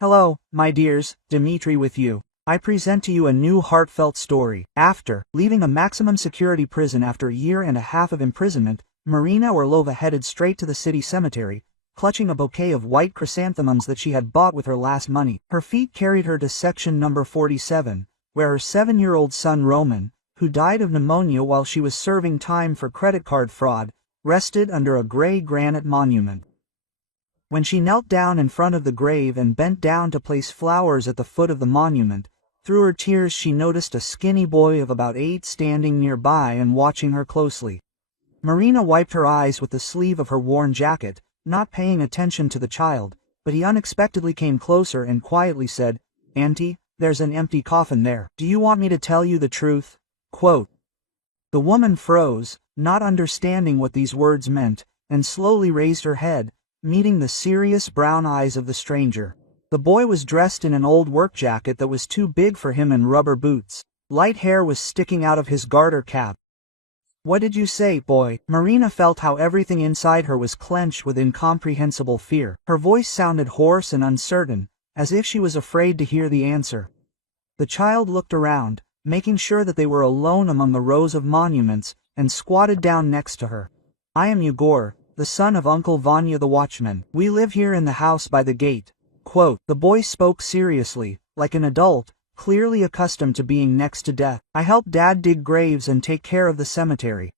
Hello, my dears, Dimitri with you. I present to you a new heartfelt story. After leaving a maximum security prison after a year and a half of imprisonment, Marina Orlova headed straight to the city cemetery, clutching a bouquet of white chrysanthemums that she had bought with her last money. Her feet carried her to section number 47, where her 7-year-old son Roman, who died of pneumonia while she was serving time for credit card fraud, rested under a gray granite monument. When she knelt down in front of the grave and bent down to place flowers at the foot of the monument, through her tears she noticed a skinny boy of about 8 standing nearby and watching her closely. Marina wiped her eyes with the sleeve of her worn jacket, not paying attention to the child, but he unexpectedly came closer and quietly said, "Auntie, there's an empty coffin there. Do you want me to tell you the truth?" Quote. The woman froze, not understanding what these words meant, and slowly raised her head, meeting the serious brown eyes of the stranger. The boy was dressed in an old work jacket that was too big for him and rubber boots. Light hair was sticking out of his garter cap. "What did you say, boy?" Marina felt how everything inside her was clenched with incomprehensible fear. Her voice sounded hoarse and uncertain, as if she was afraid to hear the answer. The child looked around, making sure that they were alone among the rows of monuments, and squatted down next to her. "I am Yegor, the son of Uncle Vanya the watchman. We live here in the house by the gate." Quote. The boy spoke seriously, like an adult, clearly accustomed to being next to death. "I help Dad dig graves and take care of the cemetery.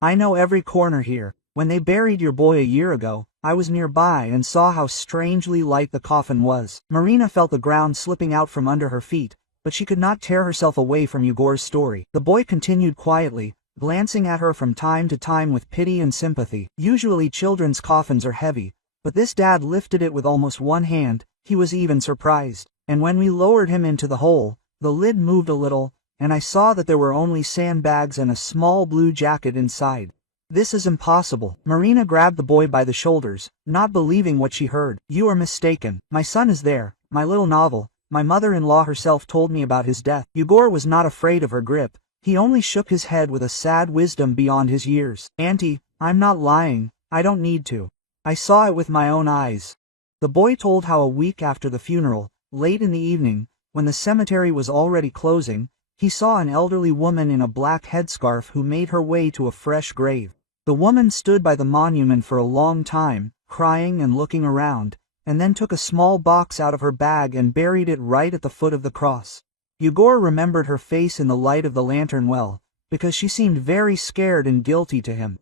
I know every corner here. When they buried your boy a year ago, I was nearby and saw how strangely light the coffin was." Marina felt the ground slipping out from under her feet, but she could not tear herself away from Yegor's story. The boy continued quietly, glancing at her from time to time with pity and sympathy. "Usually children's coffins are heavy, but this dad lifted it with almost one hand. He was even surprised. And when we lowered him into the hole, the lid moved a little, and I saw that there were only sandbags and a small blue jacket inside. This is impossible." Marina grabbed the boy by the shoulders, not believing what she heard. "You are mistaken. My son is there, my little novel. My mother-in-law herself told me about his death." Yegor was not afraid of her grip. He only shook his head with a sad wisdom beyond his years. "Auntie, I'm not lying. I don't need to. I saw it with my own eyes." The boy told how a week after the funeral, late in the evening, when the cemetery was already closing, he saw an elderly woman in a black headscarf who made her way to a fresh grave. The woman stood by the monument for a long time, crying and looking around, and then took a small box out of her bag and buried it right at the foot of the cross. Yegor remembered her face in the light of the lantern well, because she seemed very scared and guilty to him.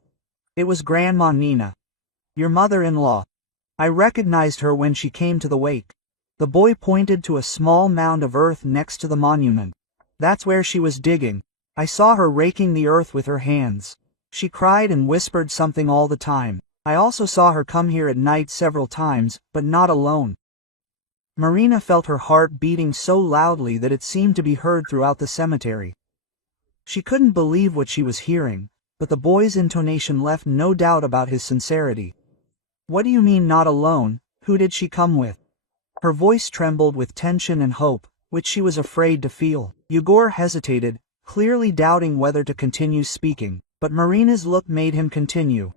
"It was Grandma Nina, your mother-in-law. I recognized her when she came to the wake." The boy pointed to a small mound of earth next to the monument. "That's where she was digging. I saw her raking the earth with her hands. She cried and whispered something all the time. I also saw her come here at night several times, but not alone." Marina felt her heart beating so loudly that it seemed to be heard throughout the cemetery. She couldn't believe what she was hearing, but the boy's intonation left no doubt about his sincerity. "What do you mean not alone? Who did she come with?" Her voice trembled with tension and hope, which she was afraid to feel. Yegor hesitated, clearly doubting whether to continue speaking, but Marina's look made him continue.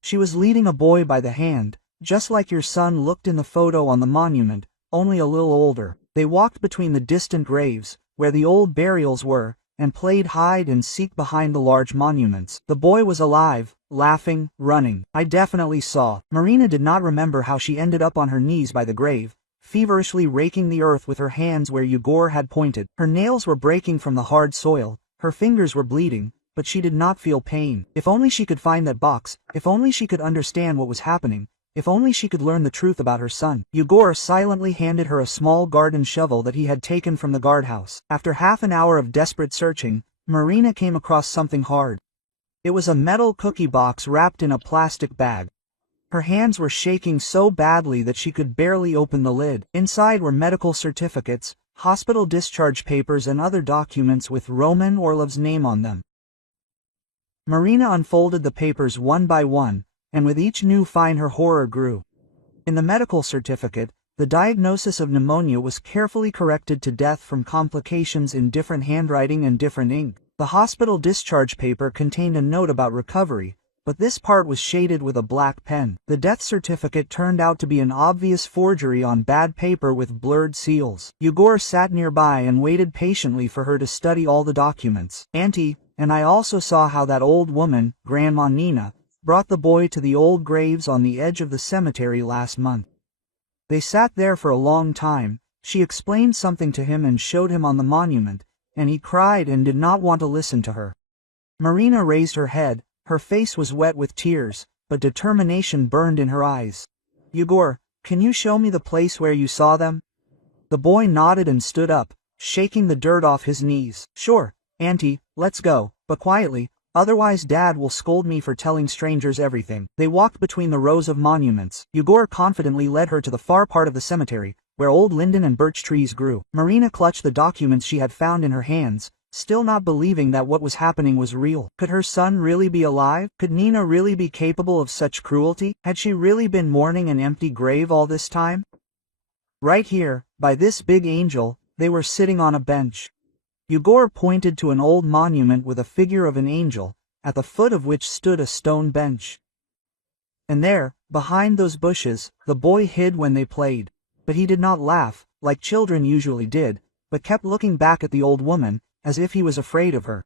"She was leading a boy by the hand, just like your son looked in the photo on the monument, only a little older. They walked between the distant graves, where the old burials were, and played hide and seek behind the large monuments. The boy was alive, laughing, running. I definitely saw." Marina did not remember how she ended up on her knees by the grave, feverishly raking the earth with her hands where Yegor had pointed. Her nails were breaking from the hard soil, her fingers were bleeding, but she did not feel pain. If only she could find that box, if only she could understand what was happening, if only she could learn the truth about her son. Yegor silently handed her a small garden shovel that he had taken from the guardhouse. After half an hour of desperate searching, Marina came across something hard. It was a metal cookie box wrapped in a plastic bag. Her hands were shaking so badly that she could barely open the lid. Inside were medical certificates, hospital discharge papers and other documents with Roman Orlov's name on them. Marina unfolded the papers one by one, and with each new find her horror grew. In the medical certificate, the diagnosis of pneumonia was carefully corrected to death from complications in different handwriting and different ink. The hospital discharge paper contained a note about recovery, but this part was shaded with a black pen. The death certificate turned out to be an obvious forgery on bad paper with blurred seals. Yegor sat nearby and waited patiently for her to study all the documents. Auntie, and I also saw how that old woman, Grandma Nina, brought the boy to the old graves on the edge of the cemetery last month. They sat there for a long time. She explained something to him and showed him on the monument, and he cried and did not want to listen to her. Marina raised her head. Her face was wet with tears, but determination burned in her eyes. Yegor, can you show me the place where you saw them? The boy nodded and stood up, shaking the dirt off his knees. Sure, Auntie, let's go, but quietly, otherwise Dad will scold me for telling strangers everything. They walked between the rows of monuments. Yegor confidently led her to the far part of the cemetery, where old linden and birch trees grew. Marina clutched the documents she had found in her hands, still not believing that what was happening was real. Could her son really be alive? Could Nina really be capable of such cruelty? Had she really been mourning an empty grave all this time? Right here, by this big angel, they were sitting on a bench. Yegor pointed to an old monument with a figure of an angel, at the foot of which stood a stone bench. And there, behind those bushes, the boy hid when they played. But he did not laugh, like children usually did, but kept looking back at the old woman, as if he was afraid of her.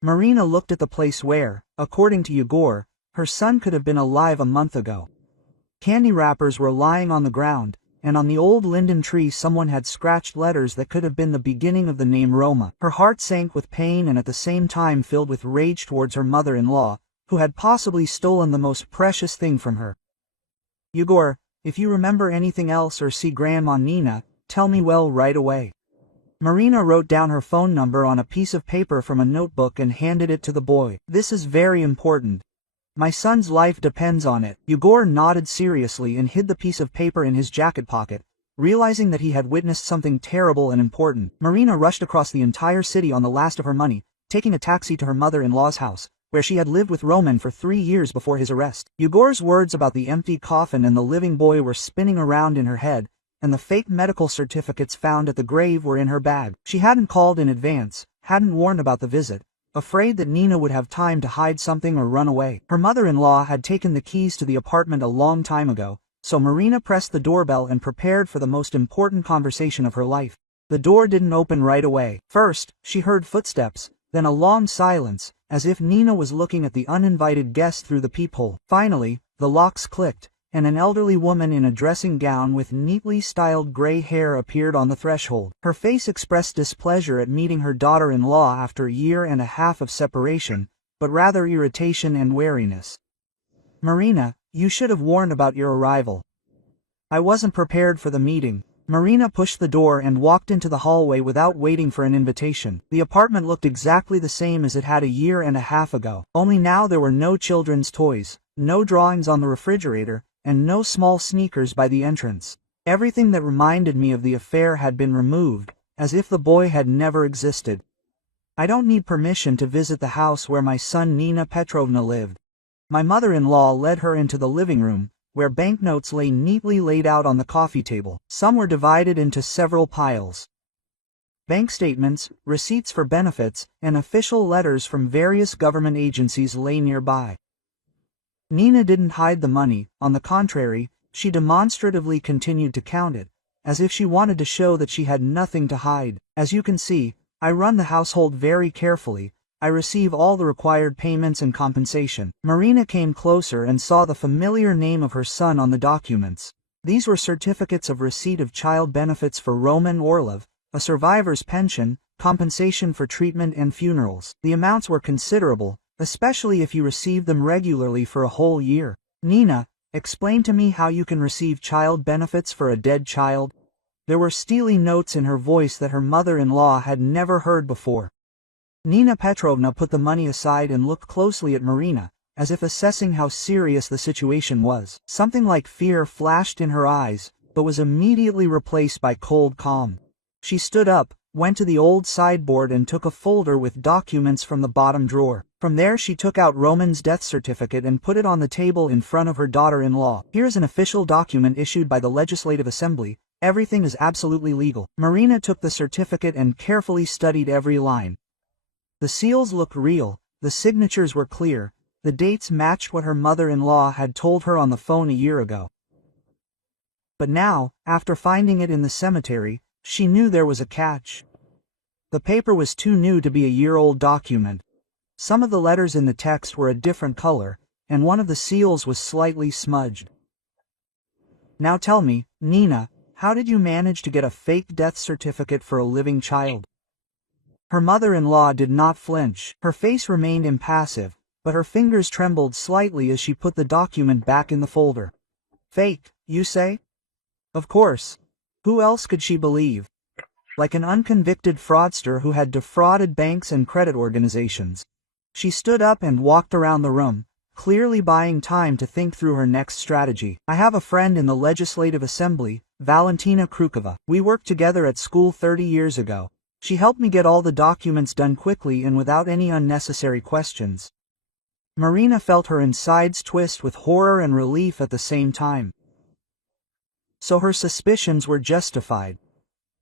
Marina looked at the place where, according to Yegor, her son could have been alive a month ago. Candy wrappers were lying on the ground, and on the old linden tree someone had scratched letters that could have been the beginning of the name Roma. Her heart sank with pain and at the same time filled with rage towards her mother-in-law, who had possibly stolen the most precious thing from her. Yegor, if you remember anything else or see Grandma Nina, tell me right away. Marina wrote down her phone number on a piece of paper from a notebook and handed it to the boy. This is very important. My son's life depends on it. Yegor nodded seriously and hid the piece of paper in his jacket pocket, realizing that he had witnessed something terrible and important. Marina rushed across the entire city on the last of her money, taking a taxi to her mother-in-law's house, where she had lived with Roman for 3 years before his arrest. Yegor's words about the empty coffin and the living boy were spinning around in her head, and the fake medical certificates found at the grave were in her bag. She hadn't called in advance, hadn't warned about the visit, afraid that Nina would have time to hide something or run away. Her mother-in-law had taken the keys to the apartment a long time ago, so Marina pressed the doorbell and prepared for the most important conversation of her life. The door didn't open right away. First, she heard footsteps, then a long silence, as if Nina was looking at the uninvited guest through the peephole. Finally, the locks clicked, and an elderly woman in a dressing gown with neatly styled gray hair appeared on the threshold. Her face expressed displeasure at meeting her daughter-in-law after a year and a half of separation, but rather irritation and wariness. Marina, you should have warned about your arrival. I wasn't prepared for the meeting. Marina pushed the door and walked into the hallway without waiting for an invitation. The apartment looked exactly the same as it had a year and a half ago, only now there were no children's toys, no drawings on the refrigerator, and no small sneakers by the entrance. Everything that reminded me of the affair had been removed, as if the boy had never existed. I don't need permission to visit the house where my son Nina Petrovna lived. My mother-in-law led her into the living room, where banknotes lay neatly laid out on the coffee table. Some were divided into several piles. Bank statements, receipts for benefits, and official letters from various government agencies lay nearby. Nina didn't hide the money, on the contrary, she demonstratively continued to count it, as if she wanted to show that she had nothing to hide. As you can see, I run the household very carefully. I receive all the required payments and compensation. Marina came closer and saw the familiar name of her son on the documents. These were certificates of receipt of child benefits for Roman Orlov, a survivor's pension, compensation for treatment and funerals. The amounts were considerable, especially if you received them regularly for a whole year. Nina, explain to me how you can receive child benefits for a dead child. There were steely notes in her voice that her mother-in-law had never heard before. Nina Petrovna put the money aside and looked closely at Marina, as if assessing how serious the situation was. Something like fear flashed in her eyes, but was immediately replaced by cold calm. She stood up, went to the old sideboard and took a folder with documents from the bottom drawer. From there she took out Roman's death certificate and put it on the table in front of her daughter-in-law. Here's an official document issued by the Legislative Assembly. Everything is absolutely legal. Marina took the certificate and carefully studied every line. The seals looked real, the signatures were clear, The dates matched what her mother-in-law had told her on the phone a year ago. But now, after finding it in the cemetery, she knew there was a catch. The paper was too new to be a year-old document. Some of the letters in the text were a different color, and one of the seals was slightly smudged. Now tell me, Nina, how did you manage to get a fake death certificate for a living child? Her mother-in-law did not flinch. Her face remained impassive, but her fingers trembled slightly as she put the document back in the folder. Fake, you say? Of course. Who else could she believe? Like an unconvicted fraudster who had defrauded banks and credit organizations. She stood up and walked around the room, clearly buying time to think through her next strategy. I have a friend in the Legislative Assembly, Valentina Krukova. We worked together at school 30 years ago. She helped me get all the documents done quickly and without any unnecessary questions. Marina felt her insides twist with horror and relief at the same time. So her suspicions were justified.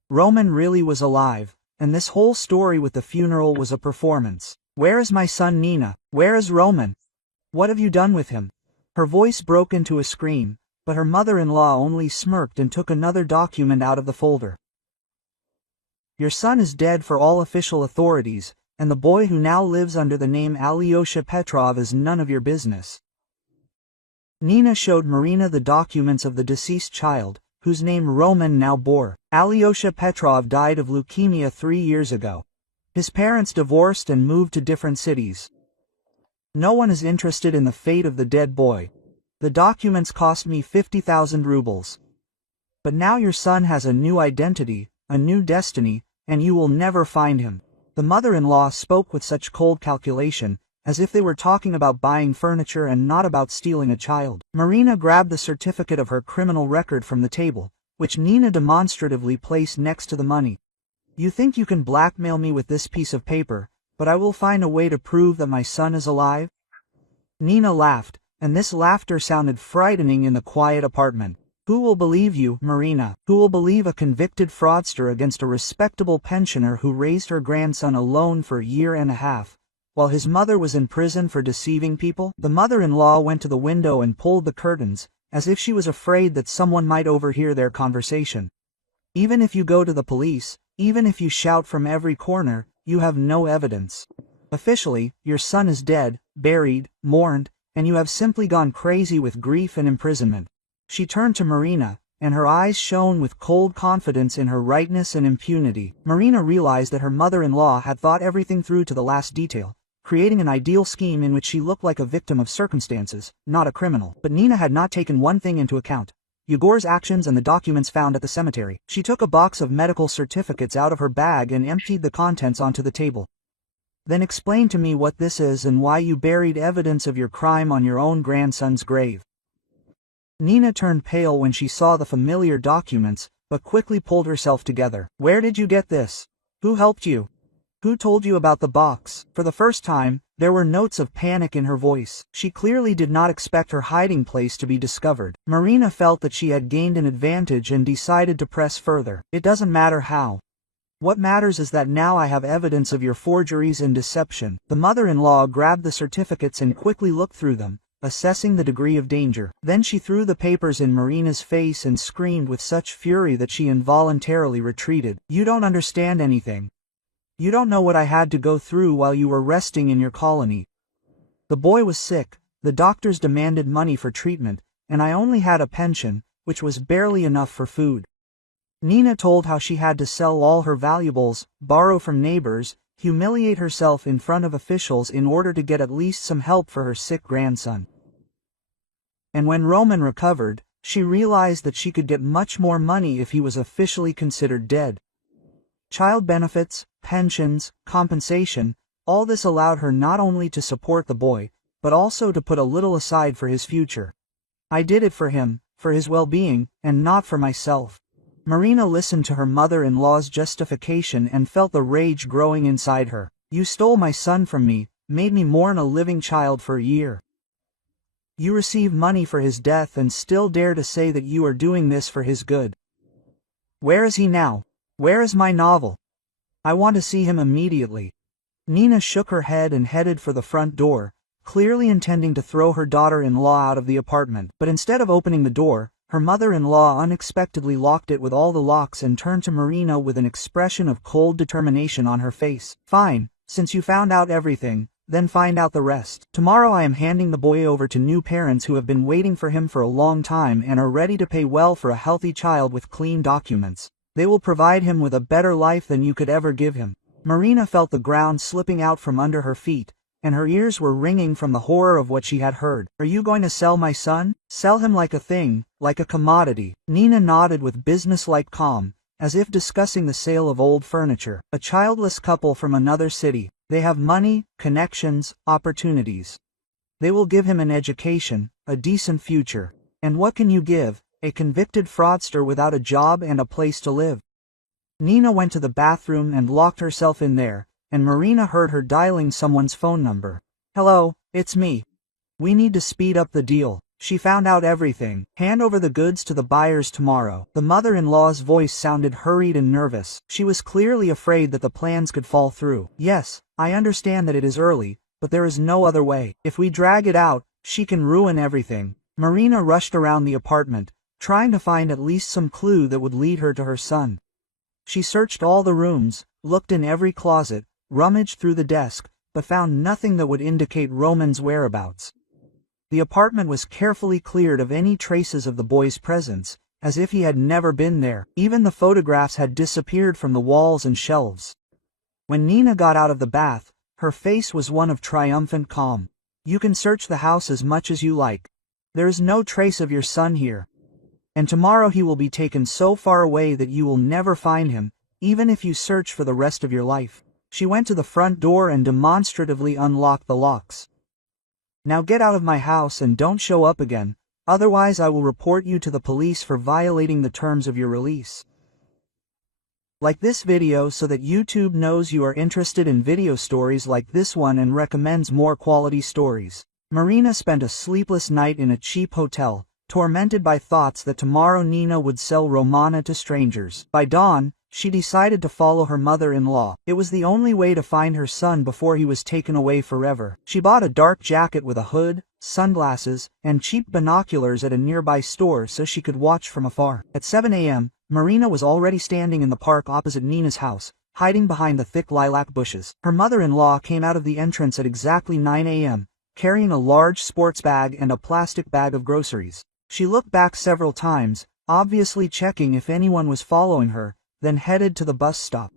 Roman really was alive, and this whole story with the funeral was a performance. Where is my son Nina? Where is Roman? What have you done with him? Her voice broke into a scream, but her mother-in-law only smirked and took another document out of the folder. Your son is dead for all official authorities, and the boy who now lives under the name Alyosha Petrov is none of your business. Nina showed Marina the documents of the deceased child, whose name Roman now bore. Alyosha Petrov died of leukemia 3 years ago. His parents divorced and moved to different cities. No one is interested in the fate of the dead boy. The documents cost me 50,000 rubles. But now your son has a new identity, a new destiny, and you will never find him. The mother-in-law spoke with such cold calculation, as if they were talking about buying furniture and not about stealing a child. Marina grabbed the certificate of her criminal record from the table, which Nina demonstratively placed next to the money. You think you can blackmail me with this piece of paper, but I will find a way to prove that my son is alive? Nina laughed, and this laughter sounded frightening in the quiet apartment. Who will believe you, Marina? Who will believe a convicted fraudster against a respectable pensioner who raised her grandson alone for a year and a half, while his mother was in prison for deceiving people? The mother-in-law went to the window and pulled the curtains, as if she was afraid that someone might overhear their conversation. Even if you go to the police, even if you shout from every corner, you have no evidence. Officially, your son is dead, buried, mourned, and you have simply gone crazy with grief and imprisonment. She turned to Marina, and her eyes shone with cold confidence in her rightness and impunity. Marina realized that her mother-in-law had thought everything through to the last detail, creating an ideal scheme in which she looked like a victim of circumstances, not a criminal. But Nina had not taken one thing into account: Yegor's actions and the documents found at the cemetery. She took a box of medical certificates out of her bag and emptied the contents onto the table. Then explain to me what this is and why you buried evidence of your crime on your own grandson's grave. Nina turned pale when she saw the familiar documents, but quickly pulled herself together. Where did you get this? Who helped you? Who told you about the box? For the first time, there were notes of panic in her voice. She clearly did not expect her hiding place to be discovered. Marina felt that she had gained an advantage and decided to press further. It doesn't matter how. What matters is that now I have evidence of your forgeries and deception. The mother-in-law grabbed the certificates and quickly looked through them, assessing the degree of danger. Then she threw the papers in Marina's face and screamed with such fury that she involuntarily retreated. You don't understand anything. You don't know what I had to go through while you were resting in your colony. The boy was sick, the doctors demanded money for treatment, and I only had a pension, which was barely enough for food. Nina told how she had to sell all her valuables, borrow from neighbors, humiliate herself in front of officials in order to get at least some help for her sick grandson. And when Roman recovered, she realized that she could get much more money if he was officially considered dead. Child benefits, pensions, compensation, all this allowed her not only to support the boy, but also to put a little aside for his future. I did it for him, for his well-being, and not for myself. Marina listened to her mother-in-law's justification and felt the rage growing inside her. You stole my son from me, made me mourn a living child for a year. You receive money for his death and still dare to say that you are doing this for his good. Where is he now? Where is my novel? I want to see him immediately. Nina shook her head and headed for the front door, clearly intending to throw her daughter-in-law out of the apartment. But instead of opening the door, her mother-in-law unexpectedly locked it with all the locks and turned to Marina with an expression of cold determination on her face. "Fine, since you found out everything, then find out the rest. Tomorrow I am handing the boy over to new parents who have been waiting for him for a long time and are ready to pay well for a healthy child with clean documents. They will provide him with a better life than you could ever give him." Marina felt the ground slipping out from under her feet, and her ears were ringing from the horror of what she had heard. "Are you going to sell my son? Sell him like a thing, like a commodity?" Nina nodded with business-like calm, as if discussing the sale of old furniture. "A childless couple from another city. They have money, connections, opportunities. They will give him an education, a decent future. And what can you give? A convicted fraudster without a job and a place to live." Nina went to the bathroom and locked herself in there, and Marina heard her dialing someone's phone number. "Hello, it's me. We need to speed up the deal. She found out everything. Hand over the goods to the buyers tomorrow." The mother-in-law's voice sounded hurried and nervous. She was clearly afraid that the plans could fall through. "Yes, I understand that it is early, but there is no other way. If we drag it out, she can ruin everything." Marina rushed around the apartment, trying to find at least some clue that would lead her to her son. She searched all the rooms, looked in every closet, rummaged through the desk, but found nothing that would indicate Roman's whereabouts. The apartment was carefully cleared of any traces of the boy's presence, as if he had never been there. Even the photographs had disappeared from the walls and shelves. When Nina got out of the bath, her face was one of triumphant calm. "You can search the house as much as you like. There is no trace of your son here. And tomorrow he will be taken so far away that you will never find him, even if you search for the rest of your life." She went to the front door and demonstratively unlocked the locks. "Now get out of my house and don't show up again, otherwise I will report you to the police for violating the terms of your release." Like this video so that YouTube knows you are interested in video stories like this one and recommends more quality stories. Marina spent a sleepless night in a cheap hotel, tormented by thoughts that tomorrow Nina would sell Romana to strangers. By dawn, she decided to follow her mother-in-law. It was the only way to find her son before he was taken away forever. She bought a dark jacket with a hood, sunglasses, and cheap binoculars at a nearby store so she could watch from afar. At 7 a.m., Marina was already standing in the park opposite Nina's house, hiding behind the thick lilac bushes. Her mother-in-law came out of the entrance at exactly 9 a.m., carrying a large sports bag and a plastic bag of groceries. She looked back several times, obviously checking if anyone was following her, then headed to the bus stop.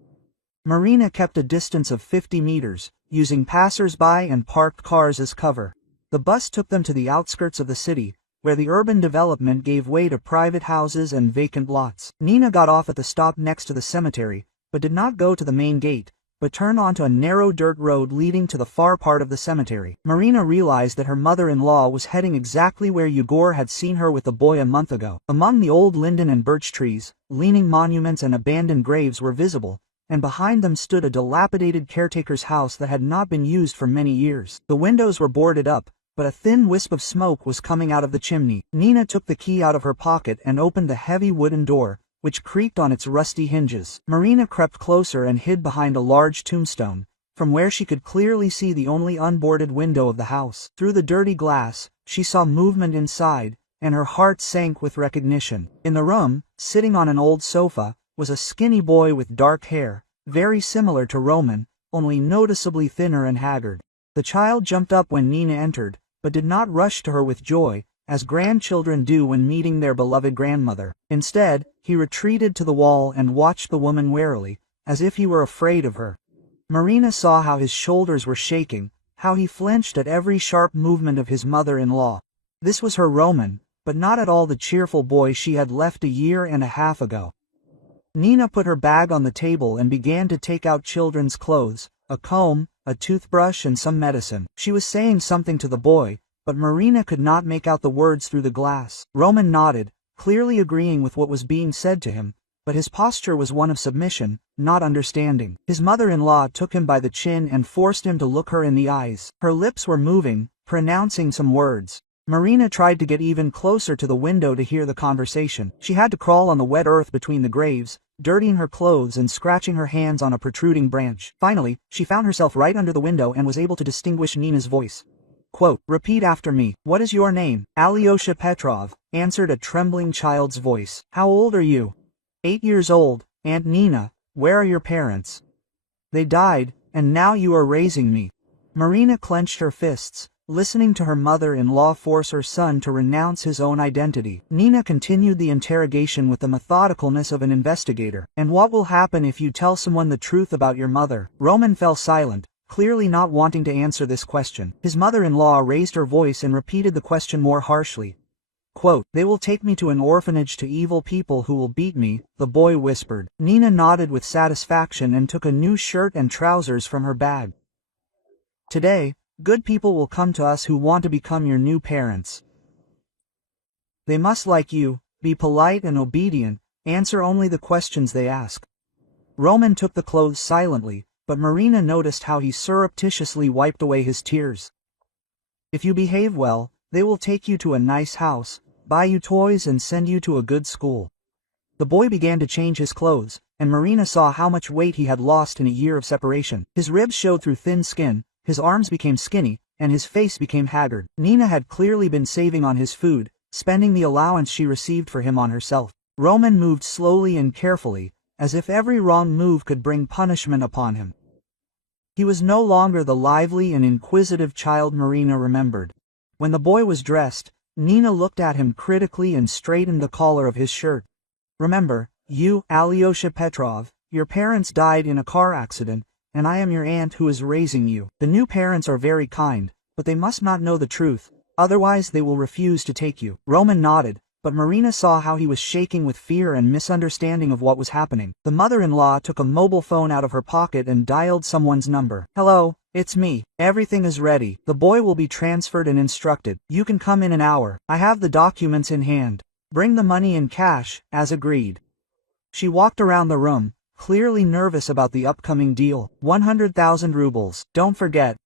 Marina kept a distance of 50 meters, using passers-by and parked cars as cover. The bus took them to the outskirts of the city, where the urban development gave way to private houses and vacant lots. Nina got off at the stop next to the cemetery, but did not go to the main gate, but turned onto a narrow dirt road leading to the far part of the cemetery. Marina realized that her mother-in-law was heading exactly where Yegor had seen her with the boy a month ago. Among the old linden and birch trees, leaning monuments and abandoned graves were visible, and behind them stood a dilapidated caretaker's house that had not been used for many years. The windows were boarded up, but a thin wisp of smoke was coming out of the chimney. Nina took the key out of her pocket and opened the heavy wooden door, which creaked on its rusty hinges. Marina crept closer and hid behind a large tombstone, from where she could clearly see the only unboarded window of the house. Through the dirty glass, she saw movement inside, and her heart sank with recognition. In the room, sitting on an old sofa, was a skinny boy with dark hair, very similar to Roman, only noticeably thinner and haggard. The child jumped up when Nina entered, but did not rush to her with joy, as grandchildren do when meeting their beloved grandmother. Instead, he retreated to the wall and watched the woman warily, as if he were afraid of her. Marina saw how his shoulders were shaking, how he flinched at every sharp movement of his mother-in-law. This was her Roman, but not at all the cheerful boy she had left a year and a half ago. Nina put her bag on the table and began to take out children's clothes, a comb, a toothbrush and some medicine. She was saying something to the boy, but Marina could not make out the words through the glass. Roman nodded, clearly agreeing with what was being said to him, but his posture was one of submission, not understanding. His mother-in-law took him by the chin and forced him to look her in the eyes. Her lips were moving, pronouncing some words. Marina tried to get even closer to the window to hear the conversation. She had to crawl on the wet earth between the graves, dirtying her clothes and scratching her hands on a protruding branch. Finally, she found herself right under the window and was able to distinguish Nina's voice. Quote, "Repeat after me. What is your name?" "Alyosha Petrov," answered a trembling child's voice. "How old are you?" 8 years old. "Aunt Nina, where are your parents?" "They died, and now you are raising me." Marina clenched her fists, listening to her mother-in-law force her son to renounce his own identity. Nina continued the interrogation with the methodicalness of an investigator. "And what will happen if you tell someone the truth about your mother?" Roman fell silent, clearly not wanting to answer this question. His mother-in-law raised her voice and repeated the question more harshly. Quote, "They will take me to an orphanage to evil people who will beat me," the boy whispered. Nina nodded with satisfaction and took a new shirt and trousers from her bag. "Today, good people will come to us who want to become your new parents. They must like you, be polite and obedient, answer only the questions they ask." Roman took the clothes silently, but Marina noticed how he surreptitiously wiped away his tears. "If you behave well, they will take you to a nice house, buy you toys and send you to a good school." The boy began to change his clothes, and Marina saw how much weight he had lost in a year of separation. His ribs showed through thin skin, his arms became skinny, and his face became haggard. Nina had clearly been saving on his food, spending the allowance she received for him on herself. Roman moved slowly and carefully, as if every wrong move could bring punishment upon him. He was no longer the lively and inquisitive child Marina remembered. When the boy was dressed, Nina looked at him critically and straightened the collar of his shirt. "Remember, you, Alyosha Petrov, your parents died in a car accident, and I am your aunt who is raising you. The new parents are very kind, but they must not know the truth, otherwise they will refuse to take you." Roman nodded, but Marina saw how he was shaking with fear and misunderstanding of what was happening. The mother-in-law took a mobile phone out of her pocket and dialed someone's number. "Hello, it's me. Everything is ready. The boy will be transferred and instructed. You can come in an hour. I have the documents in hand. Bring the money in cash, as agreed." She walked around the room, clearly nervous about the upcoming deal. 100,000 rubles, don't forget.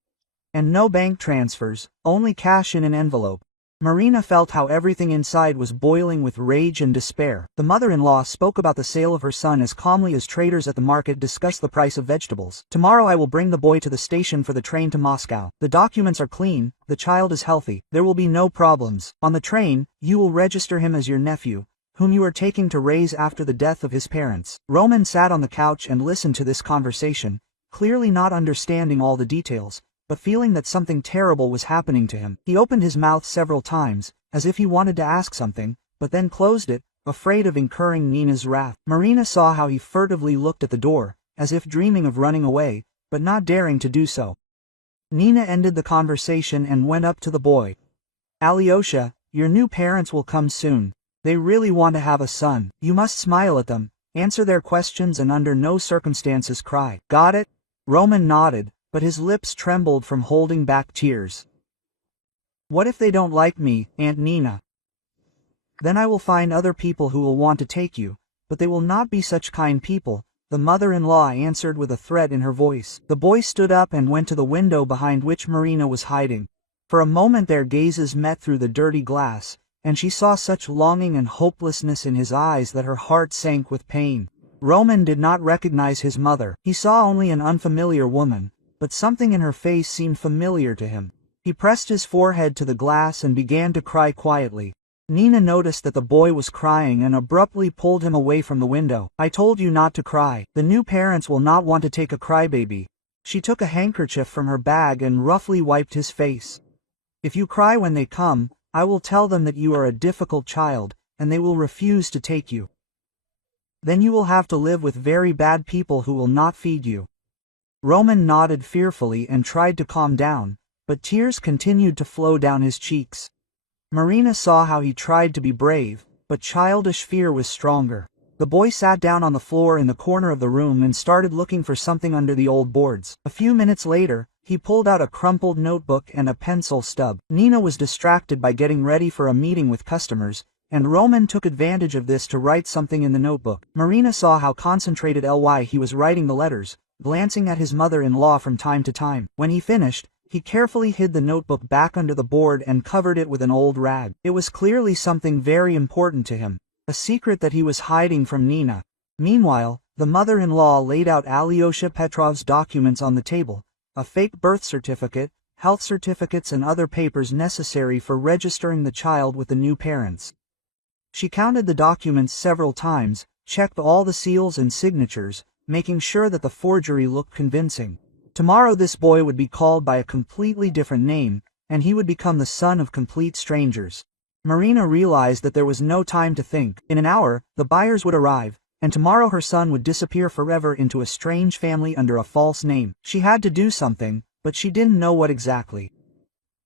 And no bank transfers, only cash in an envelope. Marina felt how everything inside was boiling with rage and despair. The mother-in-law spoke about the sale of her son as calmly as traders at the market discuss the price of vegetables. "Tomorrow I will bring the boy to the station for the train to Moscow. The documents are clean, the child is healthy, there will be no problems. On the train, you will register him as your nephew, whom you are taking to raise after the death of his parents." Roman sat on the couch and listened to this conversation, clearly not understanding all the details, but feeling that something terrible was happening to him. He opened his mouth several times, as if he wanted to ask something, but then closed it, afraid of incurring Nina's wrath. Marina saw how he furtively looked at the door, as if dreaming of running away, but not daring to do so. Nina ended the conversation and went up to the boy. "Alyosha, your new parents will come soon. They really want to have a son. You must smile at them, answer their questions and under no circumstances cry. Got it?" Roman nodded, but his lips trembled from holding back tears. "What if they don't like me, Aunt Nina?" "Then I will find other people who will want to take you, but they will not be such kind people," the mother-in-law answered with a threat in her voice. The boy stood up and went to the window behind which Marina was hiding. For a moment their gazes met through the dirty glass, and she saw such longing and hopelessness in his eyes that her heart sank with pain. Roman did not recognize his mother. He saw only an unfamiliar woman, but something in her face seemed familiar to him. He pressed his forehead to the glass and began to cry quietly. Nina noticed that the boy was crying and abruptly pulled him away from the window. "I told you not to cry. The new parents will not want to take a crybaby." She took a handkerchief from her bag and roughly wiped his face. "If you cry when they come, I will tell them that you are a difficult child, and they will refuse to take you. Then you will have to live with very bad people who will not feed you." Roman nodded fearfully and tried to calm down, but tears continued to flow down his cheeks. Marina saw how he tried to be brave, but childish fear was stronger. The boy sat down on the floor in the corner of the room and started looking for something under the old boards. A few minutes later, he pulled out a crumpled notebook and a pencil stub. Nina was distracted by getting ready for a meeting with customers, and Roman took advantage of this to write something in the notebook. Marina saw how concentrated he was writing the letters, glancing at his mother-in-law from time to time. When he finished, he carefully hid the notebook back under the board and covered it with an old rag. It was clearly something very important to him, a secret that he was hiding from Nina. Meanwhile, the mother-in-law laid out Alyosha Petrov's documents on the table, a fake birth certificate, health certificates and other papers necessary for registering the child with the new parents. She counted the documents several times, checked all the seals and signatures, making sure that the forgery looked convincing. Tomorrow this boy would be called by a completely different name, and he would become the son of complete strangers. Marina realized that there was no time to think. In an hour, the buyers would arrive, and tomorrow her son would disappear forever into a strange family under a false name. She had to do something, but she didn't know what exactly.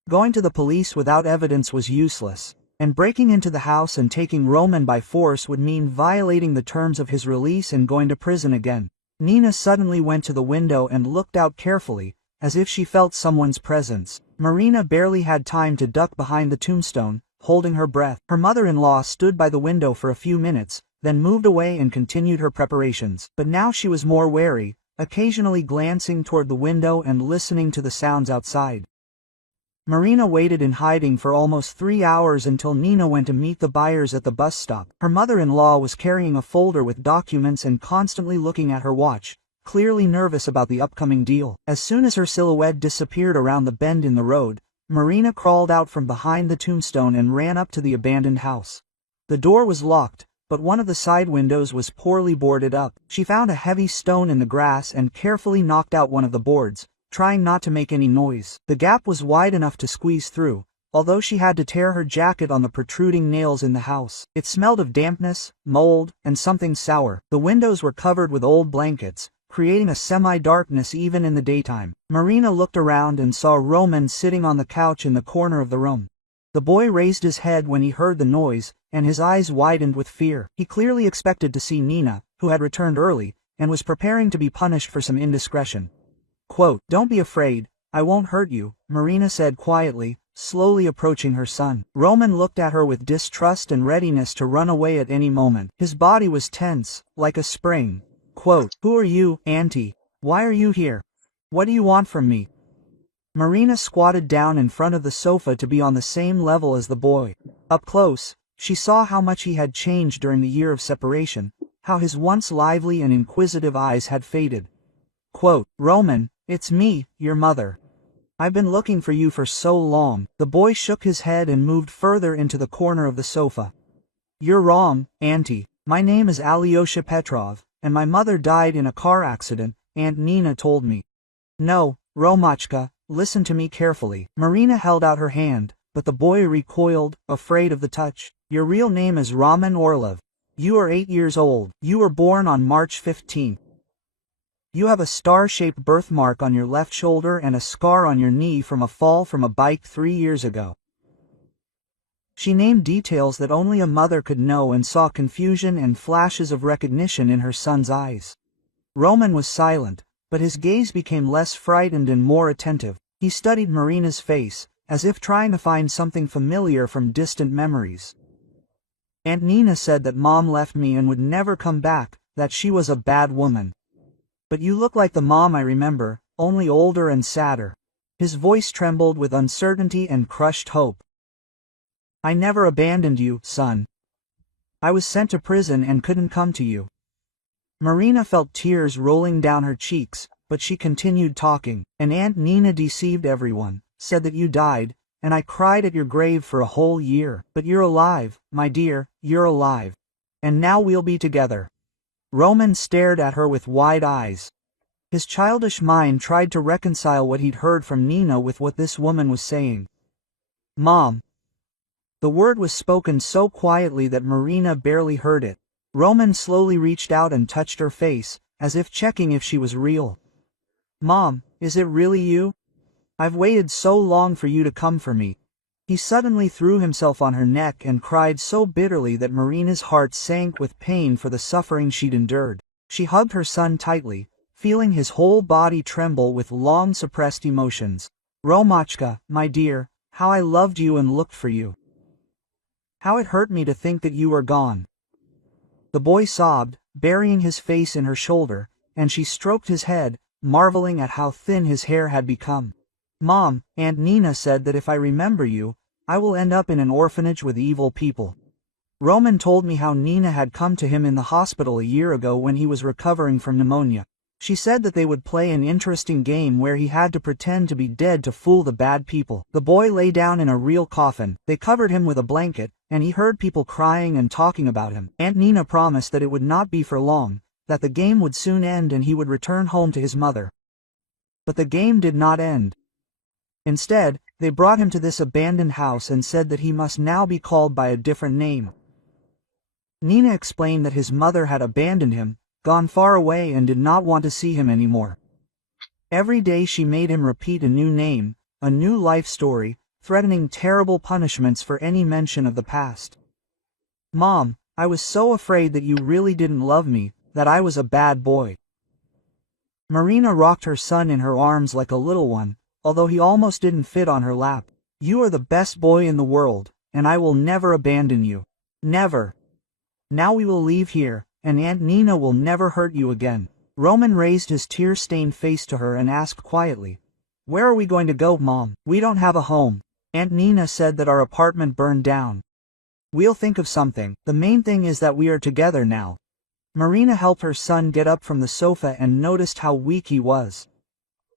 Going to the police without evidence was useless, and breaking into the house and taking Roman by force would mean violating the terms of his release and going to prison again. Nina suddenly went to the window and looked out carefully, as if she felt someone's presence. Marina barely had time to duck behind the tombstone, holding her breath. Her mother-in-law stood by the window for a few minutes, then moved away and continued her preparations. But now she was more wary, occasionally glancing toward the window and listening to the sounds outside. Marina waited in hiding for almost 3 hours until Nina went to meet the buyers at the bus stop. Her mother-in-law was carrying a folder with documents and constantly looking at her watch, clearly nervous about the upcoming deal. As soon as her silhouette disappeared around the bend in the road, Marina crawled out from behind the tombstone and ran up to the abandoned house. The door was locked, but one of the side windows was poorly boarded up. She found a heavy stone in the grass and carefully knocked out one of the boards, trying not to make any noise. The gap was wide enough to squeeze through, although she had to tear her jacket on the protruding nails in the house. It smelled of dampness, mold, and something sour. The windows were covered with old blankets, creating a semi-darkness even in the daytime. Marina looked around and saw Roman sitting on the couch in the corner of the room. The boy raised his head when he heard the noise, and his eyes widened with fear. He clearly expected to see Nina, who had returned early, and was preparing to be punished for some indiscretion. Quote, "Don't be afraid, I won't hurt you," Marina said quietly, slowly approaching her son. Roman looked at her with distrust and readiness to run away at any moment. His body was tense, like a spring. Quote, "Who are you, Auntie? Why are you here? What do you want from me?" Marina squatted down in front of the sofa to be on the same level as the boy. Up close, she saw how much he had changed during the year of separation, how his once lively and inquisitive eyes had faded. Quote, "Roman, it's me, your mother. I've been looking for you for so long." The boy shook his head and moved further into the corner of the sofa. "You're wrong, Auntie. My name is Alyosha Petrov, and my mother died in a car accident, Aunt Nina told me." "No, Romachka, listen to me carefully." Marina held out her hand, but the boy recoiled, afraid of the touch. "Your real name is Roman Orlov. You are 8 years old. You were born on March 15th. You have a star-shaped birthmark on your left shoulder and a scar on your knee from a fall from a bike 3 years ago." She named details that only a mother could know and saw confusion and flashes of recognition in her son's eyes. Roman was silent, but his gaze became less frightened and more attentive. He studied Marina's face, as if trying to find something familiar from distant memories. "Aunt Nina said that Mom left me and would never come back, that she was a bad woman. But you look like the mom I remember, only older and sadder." His voice trembled with uncertainty and crushed hope. "I never abandoned you, son. I was sent to prison and couldn't come to you." Marina felt tears rolling down her cheeks, but she continued talking. "And Aunt Nina deceived everyone, said that you died, and I cried at your grave for a whole year. But you're alive, my dear, you're alive. And now we'll be together." Roman stared at her with wide eyes. His childish mind tried to reconcile what he'd heard from Nina with what this woman was saying. "Mom." The word was spoken so quietly that Marina barely heard it. Roman slowly reached out and touched her face, as if checking if she was real. "Mom, is it really you? I've waited so long for you to come for me." He suddenly threw himself on her neck and cried so bitterly that Marina's heart sank with pain for the suffering she'd endured. She hugged her son tightly, feeling his whole body tremble with long-suppressed emotions. "Romachka, my dear, how I loved you and looked for you. How it hurt me to think that you were gone." The boy sobbed, burying his face in her shoulder, and she stroked his head, marveling at how thin his hair had become. "Mom, Aunt Nina said that if I remember you, I will end up in an orphanage with evil people." Roman told me how Nina had come to him in the hospital a year ago when he was recovering from pneumonia. She said that they would play an interesting game where he had to pretend to be dead to fool the bad people. The boy lay down in a real coffin. They covered him with a blanket, and he heard people crying and talking about him. Aunt Nina promised that it would not be for long, that the game would soon end and he would return home to his mother. But the game did not end. Instead, they brought him to this abandoned house and said that he must now be called by a different name. Nina explained that his mother had abandoned him, gone far away, and did not want to see him anymore. Every day she made him repeat a new name, a new life story, threatening terrible punishments for any mention of the past. "Mom, I was so afraid that you really didn't love me, that I was a bad boy." Marina rocked her son in her arms like a little one, although he almost didn't fit on her lap. "You are the best boy in the world, and I will never abandon you. Never. Now we will leave here, and Aunt Nina will never hurt you again." Roman raised his tear-stained face to her and asked quietly, "Where are we going to go, Mom? We don't have a home. Aunt Nina said that our apartment burned down. We'll think of something. The main thing is that we are together now." Marina helped her son get up from the sofa and noticed how weak he was.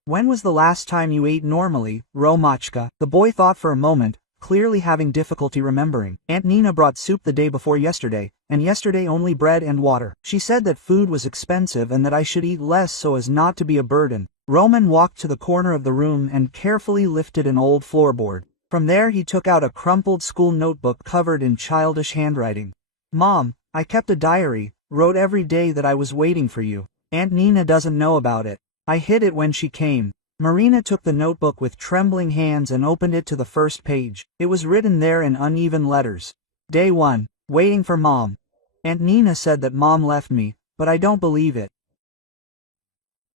"When was the last time you ate normally, Romachka?" The boy thought for a moment, clearly having difficulty remembering. "Aunt Nina brought soup the day before yesterday, and yesterday only bread and water. She said that food was expensive and that I should eat less so as not to be a burden." Roman walked to the corner of the room and carefully lifted an old floorboard. From there he took out a crumpled school notebook covered in childish handwriting. "Mom, I kept a diary, wrote every day that I was waiting for you. Aunt Nina doesn't know about it. I hid it when she came." Marina took the notebook with trembling hands and opened it to the first page. It was written there in uneven letters. "Day 1. Waiting for Mom. Aunt Nina said that Mom left me, but I don't believe it."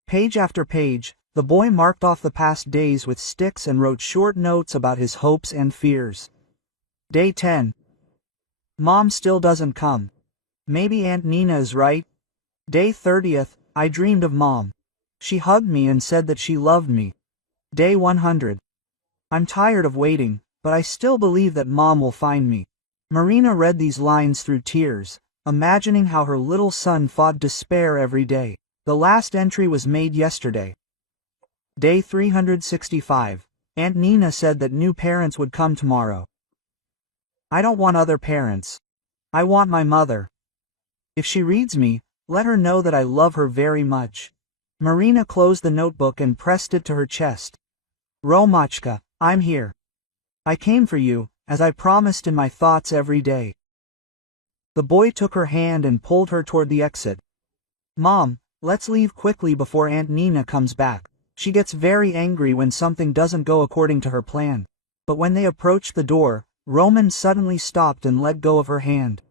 Page after page, the boy marked off the past days with sticks and wrote short notes about his hopes and fears. Day 10. Mom still doesn't come. Maybe Aunt Nina is right. Day 30th, I dreamed of Mom. She hugged me and said that she loved me. Day 100. I'm tired of waiting, but I still believe that Mom will find me. Marina read these lines through tears, imagining how her little son fought despair every day. The last entry was made yesterday. Day 365. Aunt Nina said that new parents would come tomorrow. I don't want other parents. I want my mother. If she reads me, let her know that I love her very much. Marina closed the notebook and pressed it to her chest. Romachka, I'm here. I came for you, as I promised in my thoughts every day. The boy took her hand and pulled her toward the exit. Mom, let's leave quickly before Aunt Nina comes back. She gets very angry when something doesn't go according to her plan. But when they approached the door, Roman suddenly stopped and let go of her hand.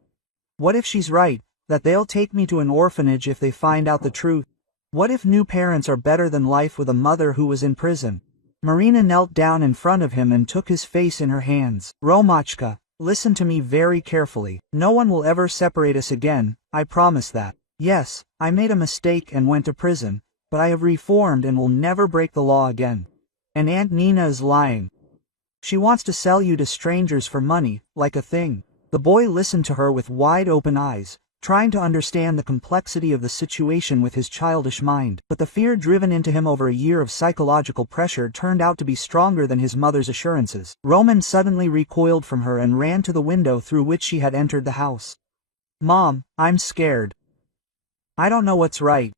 What if she's right, that they'll take me to an orphanage if they find out the truth? What if new parents are better than life with a mother who was in prison? Marina knelt down in front of him and took his face in her hands. Romachka, listen to me very carefully. No one will ever separate us again, I promise that. Yes, I made a mistake and went to prison, but I have reformed and will never break the law again. And Aunt Nina is lying. She wants to sell you to strangers for money, like a thing. The boy listened to her with wide open eyes, trying to understand the complexity of the situation with his childish mind. But the fear driven into him over a year of psychological pressure turned out to be stronger than his mother's assurances. Roman suddenly recoiled from her and ran to the window through which she had entered the house. Mom, I'm scared. I don't know what's right.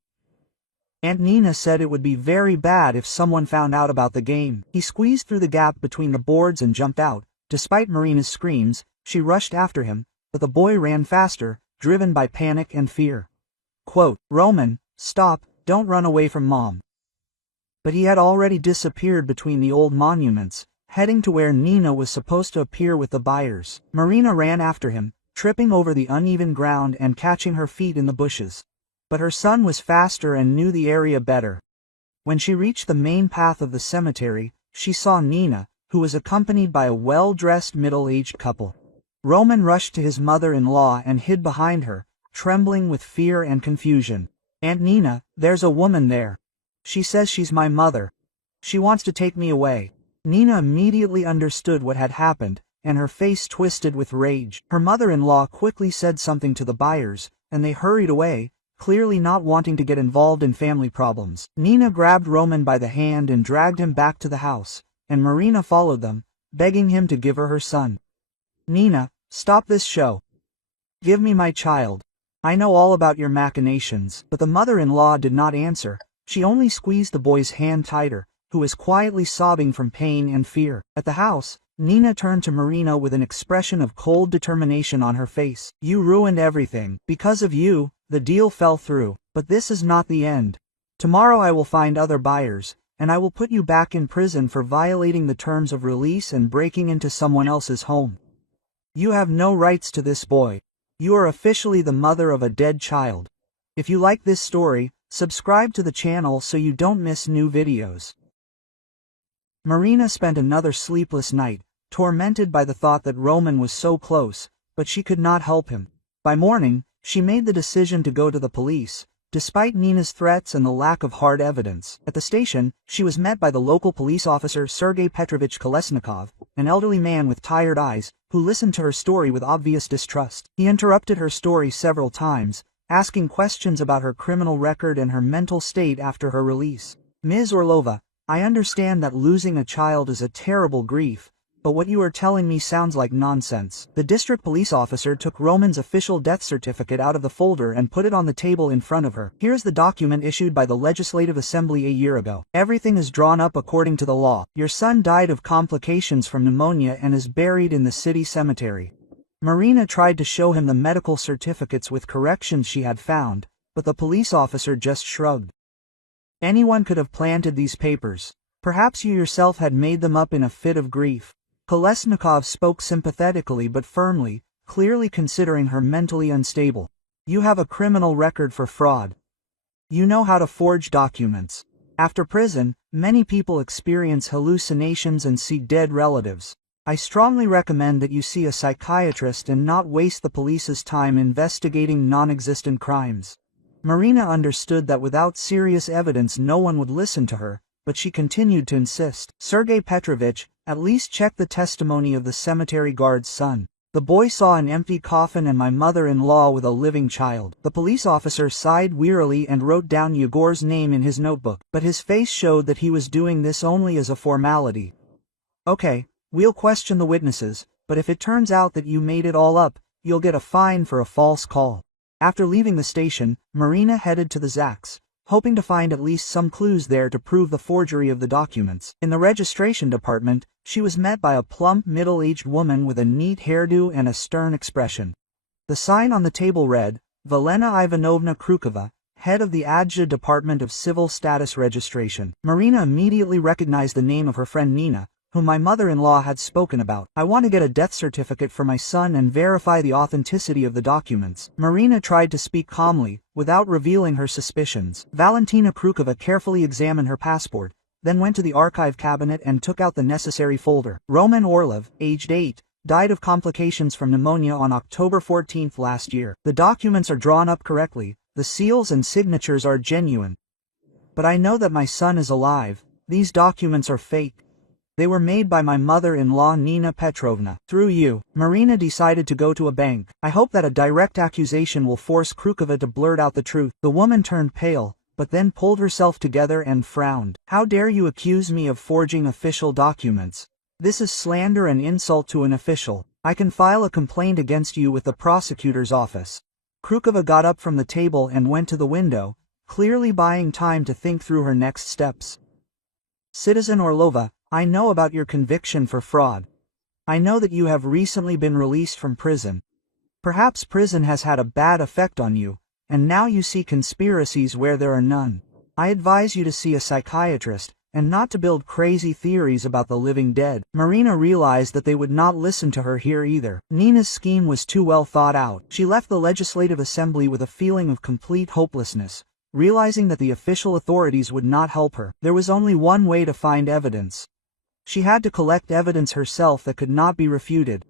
Aunt Nina said it would be very bad if someone found out about the game. He squeezed through the gap between the boards and jumped out. Despite Marina's screams, she rushed after him, but the boy ran faster, driven by panic and fear. Quote, Roman, stop, don't run away from Mom. But he had already disappeared between the old monuments, heading to where Nina was supposed to appear with the buyers. Marina ran after him, tripping over the uneven ground and catching her feet in the bushes. But her son was faster and knew the area better. When she reached the main path of the cemetery, she saw Nina, who was accompanied by a well-dressed middle-aged couple. Roman rushed to his mother-in-law and hid behind her, trembling with fear and confusion. Aunt Nina, there's a woman there. She says she's my mother. She wants to take me away. Nina immediately understood what had happened, and her face twisted with rage. Her mother-in-law quickly said something to the buyers, and they hurried away, clearly not wanting to get involved in family problems. Nina grabbed Roman by the hand and dragged him back to the house, and Marina followed them, begging him to give her son. "Nina, stop this show. Give me my child. I know all about your machinations." But the mother-in-law did not answer. She only squeezed the boy's hand tighter, who was quietly sobbing from pain and fear. At the house, Nina turned to Marina with an expression of cold determination on her face. "You ruined everything. Because of you, the deal fell through. But this is not the end. Tomorrow I will find other buyers, and I will put you back in prison for violating the terms of release and breaking into someone else's home. You have no rights to this boy. You are officially the mother of a dead child." If you like this story, subscribe to the channel so you don't miss new videos. Marina spent another sleepless night, tormented by the thought that Roman was so close, but she could not help him. By morning, she made the decision to go to the police, despite Nina's threats and the lack of hard evidence. At the station, she was met by the local police officer Sergei Petrovich Kolesnikov, an elderly man with tired eyes, who listened to her story with obvious distrust. He interrupted her story several times, asking questions about her criminal record and her mental state after her release. "Ms. Orlova, I understand that losing a child is a terrible grief, but what you are telling me sounds like nonsense." The district police officer took Roman's official death certificate out of the folder and put it on the table in front of her. "Here's the document issued by the Legislative Assembly a year ago. Everything is drawn up according to the law. Your son died of complications from pneumonia and is buried in the city cemetery." Marina tried to show him the medical certificates with corrections she had found, but the police officer just shrugged. "Anyone could have planted these papers. Perhaps you yourself had made them up in a fit of grief." Kolesnikov spoke sympathetically but firmly, clearly considering her mentally unstable. "You have a criminal record for fraud. You know how to forge documents. After prison, many people experience hallucinations and see dead relatives. I strongly recommend that you see a psychiatrist and not waste the police's time investigating non-existent crimes." Marina understood that without serious evidence no one would listen to her, but she continued to insist. "Sergei Petrovich, at least check the testimony of the cemetery guard's son. The boy saw an empty coffin and my mother-in-law with a living child." The police officer sighed wearily and wrote down Yegor's name in his notebook, but his face showed that he was doing this only as a formality. "Okay, we'll question the witnesses, but if it turns out that you made it all up, you'll get a fine for a false call." After leaving the station, Marina headed to the Zaks, hoping to find at least some clues there to prove the forgery of the documents. In the registration department, she was met by a plump middle-aged woman with a neat hairdo and a stern expression. The sign on the table read, "Velena Ivanovna Krukova, head of the Adja Department of Civil Status Registration." Marina immediately recognized the name of her friend Nina, whom my mother-in-law had spoken about. "I want to get a death certificate for my son and verify the authenticity of the documents." Marina tried to speak calmly, without revealing her suspicions. Valentina Krukova carefully examined her passport, then went to the archive cabinet and took out the necessary folder. "Roman Orlov, aged 8, died of complications from pneumonia on October 14th last year. The documents are drawn up correctly, the seals and signatures are genuine. But I know that my son is alive. These documents are fake. They were made by my mother-in-law Nina Petrovna. Through you." Marina decided to go to a bank. "I hope that a direct accusation will force Krukova to blurt out the truth." The woman turned pale, but then pulled herself together and frowned. "How dare you accuse me of forging official documents? This is slander and insult to an official. I can file a complaint against you with the prosecutor's office." Krukova got up from the table and went to the window, clearly buying time to think through her next steps. "Citizen Orlova, I know about your conviction for fraud. I know that you have recently been released from prison. Perhaps prison has had a bad effect on you, and now you see conspiracies where there are none. I advise you to see a psychiatrist, and not to build crazy theories about the living dead." Marina realized that they would not listen to her here either. Nina's scheme was too well thought out. She left the Legislative Assembly with a feeling of complete hopelessness, realizing that the official authorities would not help her. There was only one way to find evidence. She had to collect evidence herself that could not be refuted.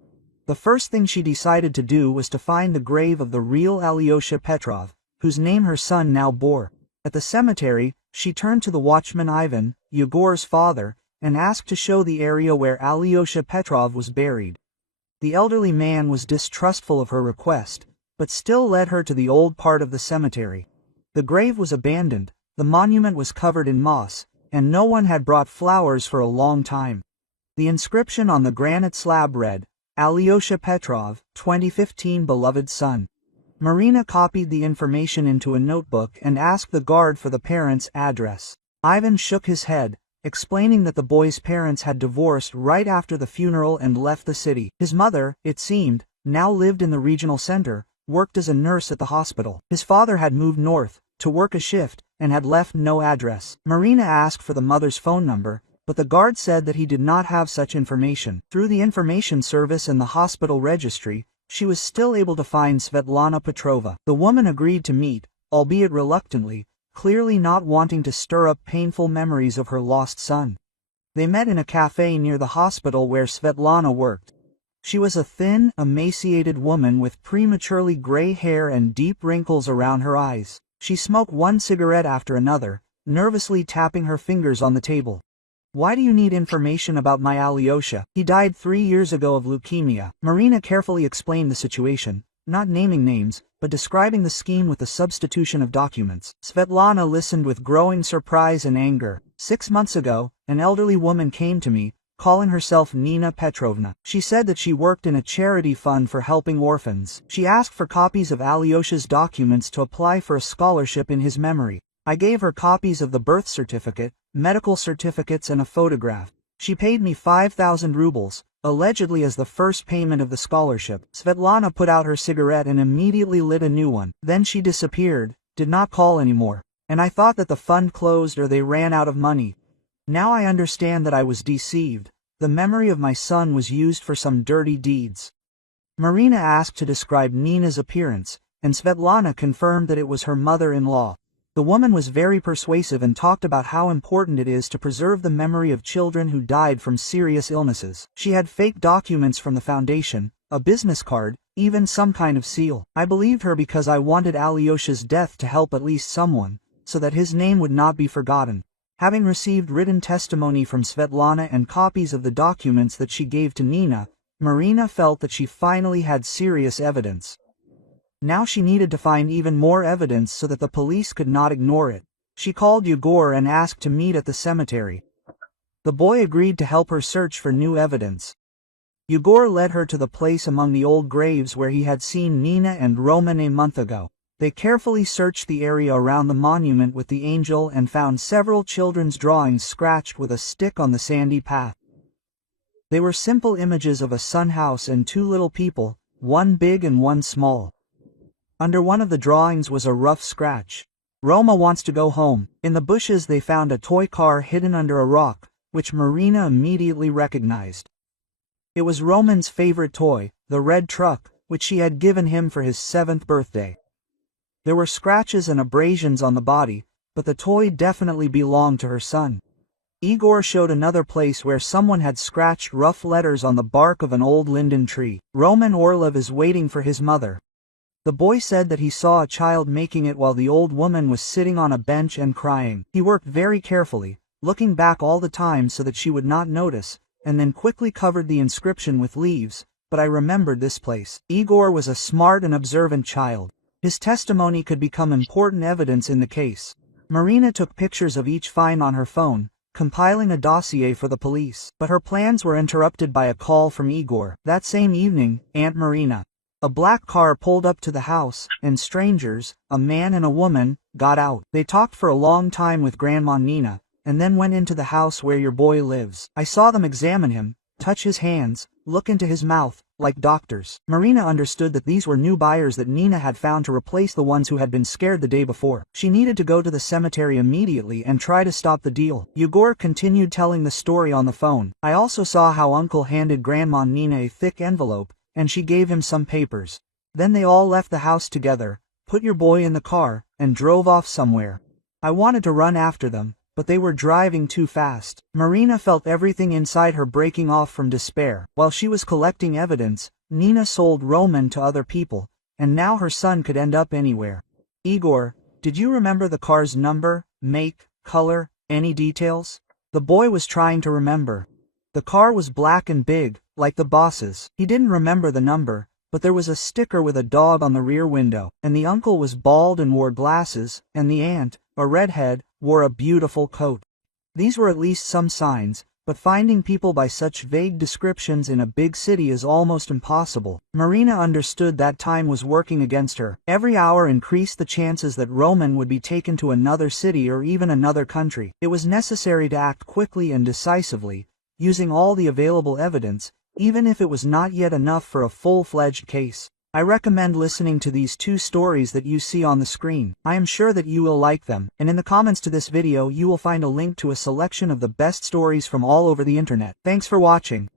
The first thing she decided to do was to find the grave of the real Alyosha Petrov, whose name her son now bore. At the cemetery, she turned to the watchman Ivan, Yegor's father, and asked to show the area where Alyosha Petrov was buried. The elderly man was distrustful of her request, but still led her to the old part of the cemetery. The grave was abandoned, the monument was covered in moss, and no one had brought flowers for a long time. The inscription on the granite slab read, Alyosha Petrov, 2015 beloved son. Marina copied the information into a notebook and asked the guard for the parents' address. Ivan shook his head, explaining that the boy's parents had divorced right after the funeral and left the city. His mother, it seemed, now lived in the regional center, worked as a nurse at the hospital. His father had moved north, to work a shift, and had left no address. Marina asked for the mother's phone number, but the guard said that he did not have such information. Through the information service and the hospital registry, she was still able to find Svetlana Petrova. The woman agreed to meet, albeit reluctantly, clearly not wanting to stir up painful memories of her lost son. They met in a cafe near the hospital where Svetlana worked. She was a thin, emaciated woman with prematurely gray hair and deep wrinkles around her eyes. She smoked one cigarette after another, nervously tapping her fingers on the table. Why do you need information about my Alyosha? He died 3 years ago of leukemia. Marina carefully explained the situation, not naming names, but describing the scheme with the substitution of documents. Svetlana listened with growing surprise and anger. 6 months ago, an elderly woman came to me, calling herself Nina Petrovna. She said that she worked in a charity fund for helping orphans. She asked for copies of Alyosha's documents to apply for a scholarship in his memory. I gave her copies of the birth certificate, medical certificates and a photograph. She paid me 5,000 rubles, allegedly as the first payment of the scholarship. Svetlana put out her cigarette and immediately lit a new one. Then she disappeared, did not call anymore. And I thought that the fund closed or they ran out of money. Now I understand that I was deceived. The memory of my son was used for some dirty deeds. Marina asked to describe Nina's appearance, and Svetlana confirmed that it was her mother-in-law. The woman was very persuasive and talked about how important it is to preserve the memory of children who died from serious illnesses. She had fake documents from the foundation, a business card, even some kind of seal. I believed her because I wanted Alyosha's death to help at least someone, so that his name would not be forgotten. Having received written testimony from Svetlana and copies of the documents that she gave to Nina, Marina felt that she finally had serious evidence. Now she needed to find even more evidence so that the police could not ignore it. She called Yegor and asked to meet at the cemetery. The boy agreed to help her search for new evidence. Yegor led her to the place among the old graves where he had seen Nina and Roman a month ago. They carefully searched the area around the monument with the angel and found several children's drawings scratched with a stick on the sandy path. They were simple images of a sun house and 2 little people, one big and one small. Under one of the drawings was a rough scratch. Roma wants to go home. In the bushes they found a toy car hidden under a rock, which Marina immediately recognized. It was Roman's favorite toy, the red truck, which she had given him for his 7th birthday. There were scratches and abrasions on the body, but the toy definitely belonged to her son. Igor showed another place where someone had scratched rough letters on the bark of an old linden tree. Roman Orlov is waiting for his mother. The boy said that he saw a child making it while the old woman was sitting on a bench and crying. He worked very carefully, looking back all the time so that she would not notice, and then quickly covered the inscription with leaves, but I remembered this place. Igor was a smart and observant child. His testimony could become important evidence in the case. Marina took pictures of each find on her phone, compiling a dossier for the police. But her plans were interrupted by a call from Igor. That same evening, Aunt Marina. A black car pulled up to the house, and strangers, a man and a woman, got out. They talked for a long time with Grandma Nina, and then went into the house where your boy lives. I saw them examine him, touch his hands, look into his mouth, like doctors. Marina understood that these were new buyers that Nina had found to replace the ones who had been scared the day before. She needed to go to the cemetery immediately and try to stop the deal. Yegor continued telling the story on the phone. I also saw how Uncle handed Grandma Nina a thick envelope, and she gave him some papers. Then they all left the house together, put your boy in the car, and drove off somewhere. I wanted to run after them, but they were driving too fast. Marina felt everything inside her breaking off from despair. While she was collecting evidence, Nina sold Roman to other people, and now her son could end up anywhere. Igor, did you remember the car's number, make, color, any details? The boy was trying to remember. The car was black and big, like the boss's. He didn't remember the number, but there was a sticker with a dog on the rear window, and the uncle was bald and wore glasses, and the aunt, a redhead, wore a beautiful coat. These were at least some signs, but finding people by such vague descriptions in a big city is almost impossible. Marina understood that time was working against her. Every hour increased the chances that Roman would be taken to another city or even another country. It was necessary to act quickly and decisively, using all the available evidence, even if it was not yet enough for a full-fledged case. I recommend listening to these two stories that you see on the screen. I am sure that you will like them, and in the comments to this video you will find a link to a selection of the best stories from all over the internet. Thanks for watching.